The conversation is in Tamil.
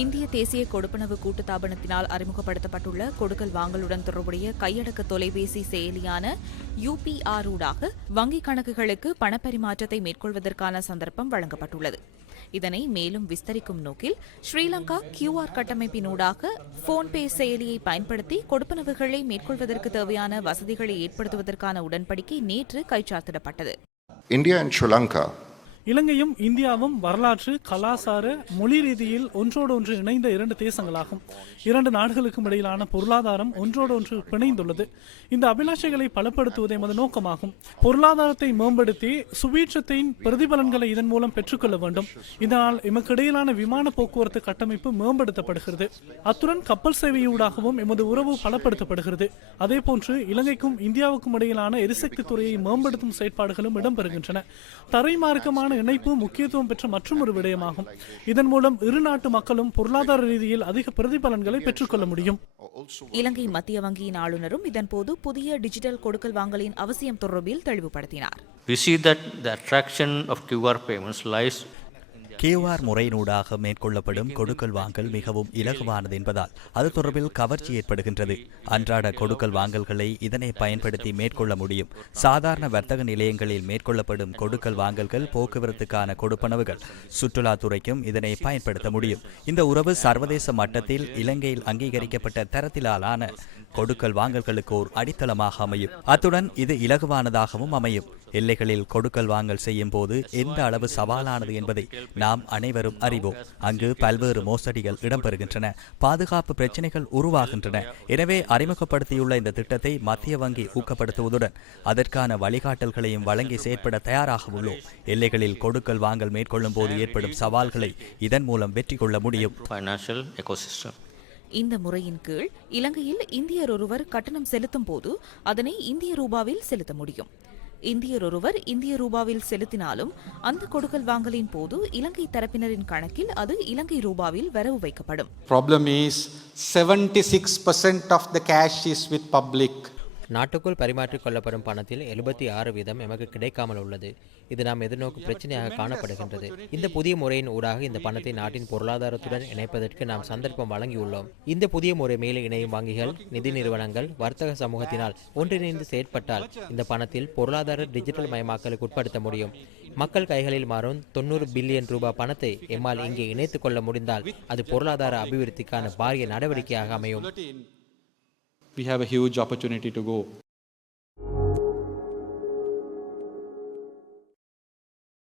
இந்திய தேசிய கொடுப்பனவு கூட்டுத்தாபனத்தினால் அறிமுகப்படுத்தப்பட்டுள்ள கொடுக்கல் வாங்கலுடன் தொடர்புடைய கையடக்க தொலைபேசி செயலியான யூபிஆர் ஊடாக வங்கிக் கணக்குகளுக்கு பணப்பரிமாற்றத்தை மேற்கொள்வதற்கான சந்தர்ப்பம் வழங்கப்பட்டுள்ளது. இதனை மேலும் விஸ்தரிக்கும் நோக்கில் ஸ்ரீலங்கா கியூஆர் கட்டமைப்பினூடாக போன்பே செயலியை பயன்படுத்தி கொடுப்பனவுகளை மேற்கொள்வதற்கு தேவையான வசதிகளை ஏற்படுத்துவதற்கான உடன்படிக்கை நேற்று கைச்சாத்திடப்பட்டது. இந்தியா அண்ட் ஸ்ரீலங்கா இலங்கையும் இந்தியாவும் வரலாற்று கலாசார மொழி ரீதியில் ஒன்றோடு ஒன்று இணைந்த இரண்டு தேசங்களாகும். இரண்டு நாடுகளுக்கும் இடையிலான பொருளாதாரம் ஒன்றோடு ஒன்று பிணைந்துள்ளது. இந்த அபிலாஷைகளை பலப்படுத்துவதே எமது நோக்கமாகும். பொருளாதாரத்தை மேம்படுத்தி சுபீட்சத்தின் பிரதிபலன்களை இதன் மூலம் பெற்றுக்கொள்ள வேண்டும். இதனால் எமக்கு இடையிலான விமான போக்குவரத்து கட்டமைப்பு மேம்படுத்தப்படுகிறது. அத்துடன் கப்பல் சேவையூடாகவும் எமது உறவு பலப்படுத்தப்படுகிறது. அதே போன்று இலங்கைக்கும் இந்தியாவுக்கும் இடையிலான எரிசக்தி துறையை மேம்படுத்தும் செயற்பாடுகளும் இடம்பெறுகின்றன. தரைமார்க்கமான இணைப்பு முக்கியத்துவம் பெற்ற மற்றொரு விடயமாகும். இதன் மூலம் இரு நாட்டு மக்களும் பொருளாதார ரீதியில் அதிக பிரதிபலன்களை பெற்றுக்கொள்ள முடியும். இலங்கை மத்திய வங்கியின் ஆளுநரும் இதன்போது புதிய டிஜிட்டல் கொடுக்கல் வாங்கலின் அவசியம் தொடர்பில் தெளிவுபடுத்தினார். We see that the attraction of QR payments lies QR முறையினூடாக மேற்கொள்ளப்படும் கொடுக்கல் வாங்கல் மிகவும் இலகுவானது என்பதால் அது தொடர்பில் கவர்ச்சி ஏற்படுகின்றது. அன்றாட கொடுக்கல் வாங்கல்களை இதனை பயன்படுத்தி மேற்கொள்ள முடியும். சாதாரண வர்த்தக நிலையங்களில் மேற்கொள்ளப்படும் கொடுக்கல் வாங்கல்கள் போக்குவரத்துக்கான கொடுப்பனவுகள். சுற்றுலாத்துறைக்கும் இதனை பயன்படுத்த முடியும். இந்த உறவு சர்வதேச மட்டத்தில் இலங்கையில் அங்கீகரிக்கப்பட்ட தரத்திலான கொடுக்கல் வாங்கல்களுக்கு ஓர் அடித்தளமாக அமையும். அத்துடன் இது இலகுவானதாகவும் அமையும். எல்லைகளில் கொடுக்கல் வாங்கல் செய்யும் போது எந்த அளவு சவாலானது என்பதை நாம் அனைவரும் அறிவோம். அங்கு பல்வேறு மோசடிகள் இடம்பெறுகின்றன. பாதுகாப்பு பிரச்சினைகள் உருவாகின்றன. எனவே அறிமுகப்படுத்தியுள்ள இந்த திட்டத்தை மத்திய வங்கி ஊக்கப்படுத்துவதுடன் அதற்கான வழிகாட்டல்களையும் வழங்கி செயற்பட தயாராக உள்ளோம். எல்லைகளில் கொடுக்கல் வாங்கல் மேற்கொள்ளும் போது ஏற்படும் சவால்களை இதன் மூலம் வெற்றி கொள்ள முடியும். Financial ecosystem. இந்த முறையின் கீழ் இலங்கையில் இந்தியர் ஒருவர் கட்டணம் செலுத்தும் போது அதனை இந்திய ரூபாவில் செலுத்த முடியும். இந்தியர் ஒருவர் இந்திய ரூபாவில் செலுத்தினாலும் அந்த கொடுக்கல் வாங்கலின் போது இலங்கை தரப்பினரின் கணக்கில் அது இலங்கை ரூபாவில் வரவு வைக்கப்படும். Problem is seventy six percent of the cash is with public நாட்டுக்குள் பரிமாற்றிக் கொள்ளப்படும் பணத்தில் எழுபத்தி ஆறு வீதம் எமக்கு கிடைக்காமல் உள்ளது. இது நாம் எதிர்நோக்கும் பிரச்சனையாக காணப்படுகின்றது. இந்த புதிய முறையின் ஊடாக இந்த பணத்தை நாட்டின் பொருளாதாரத்துடன் இணைப்பதற்கு நாம் சந்தர்ப்பம் வழங்கியுள்ளோம். இந்த புதிய முறை மேலே இணையும் வங்கிகள் நிதி நிறுவனங்கள் வர்த்தக சமூகத்தினால் ஒன்றிணைந்து செயற்பட்டால் இந்த பணத்தில் பொருளாதார டிஜிட்டல் மயமாக்கலுக்கு உட்படுத்த முடியும். மக்கள் கைகளில் மாறும் தொண்ணூறு பில்லியன் ரூபாய் பணத்தை எம்மால் இங்கே இணைத்துக் கொள்ள முடிந்தால் அது பொருளாதார அபிவிருத்திக்கான பாரிய நடவடிக்கையாக அமையும். We have a huge opportunity to go.